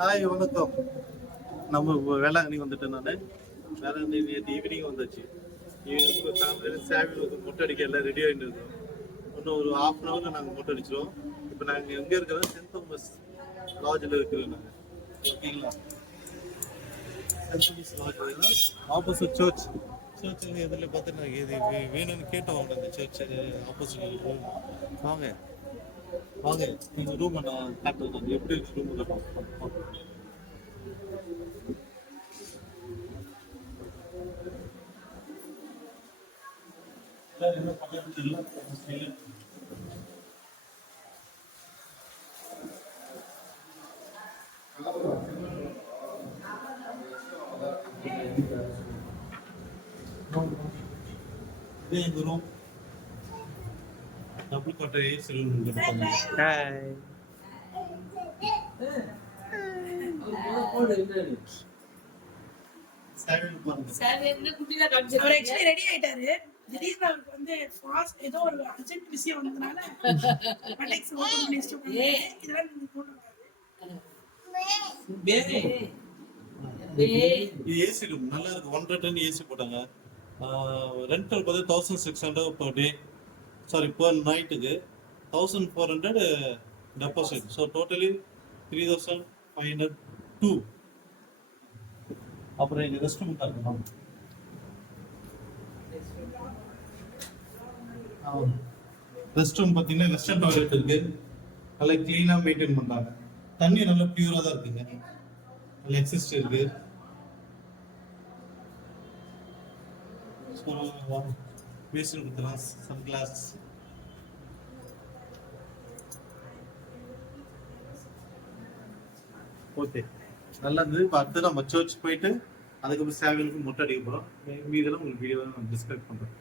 Hi வணக்கம். நம்ம வேளாங்கண்ணி வந்துட்டேன். நான் வேளாங்கண்ணி நேற்று ஈவினிங் வந்தாச்சு. ஈவினிங் ஃபேமிலியில் மொட்டை அடிக்க எல்லாம் ரெடி ஆகிட்டு இருக்கோம். இன்னும் ஒரு ½ அன் ஹவரில் நாங்கள் மொட்டை அடிச்சிடுவோம். இப்போ நாங்கள் எங்கே இருக்கிறோம்? சென்ட் தாமஸ் லாட்ஜில் இருக்கிறோம் நாங்கள். ஓகேங்களா? Saint Thomas lodge opposite church. Church எதில் பார்த்து நாங்கள் இது வேணும்னு கேட்டோம். அவங்க அந்த சர்ச் ஆப்போசிட் வாங்க வாங்க. நீங்கள் ரூமை நான் காட்டுறேன். எப்படி இருக்கு ரூம் கட்டோம். என்ன பக்கத்துல தெரியல. இது எங்க ரூம். டபுள் கோட்டை ஏசி ரூம். ஹாய். அவர் ஆக்சுவலி ரெடி ஆயிட்டாரு. திடீர்னு அவருக்கு வந்து ஃபாஸ்ட் ஏதோ ஒரு அர்ஜென்ட் விஷயம் வந்ததுனால அலெக்ஸ் ஓபன் பண்ணி ஸ்டாப் இதெல்லாம் நீங்க போட்டுருக்காரு. ஏசி ரூம் நல்லா இருக்கு. 1 டன் ஏசி போட்டாங்க. ரெண்டல் பார்த்து 1600 per day. சாரி per நைட்டுக்கு 1400 டெபாசிட். So totally 3502. அப்புறம் எங்கள் ரெஸ்ட் ரூம் இருக்கணும். ரெஸ்ட் ரூம் பார்த்தீங்கன்னா வெஸ்டர்ன் டாய்லெட் இருக்கு. நல்லா கிளீனாக மெயின்டைன் பண்ணுறாங்க. தண்ணி நல்லா பியூராக தான் இருக்குங்க. நல்லா எக்ஸிஸ்ட் இருக்கு. பேசன் கொடுத்துலாம். சன் கிளாஸ் ஓகே நல்லா இருந்தது. இப்போ அடுத்து நம்ம சர்ச் போயிட்டு அதுக்கப்புறம் சேவைகளுக்கு மொட்டை அடிக்க போகிறோம். மீதெல்லாம் உங்களுக்கு வீடியோ நான் டிஸ்கிரைப் பண்ணுறேன்.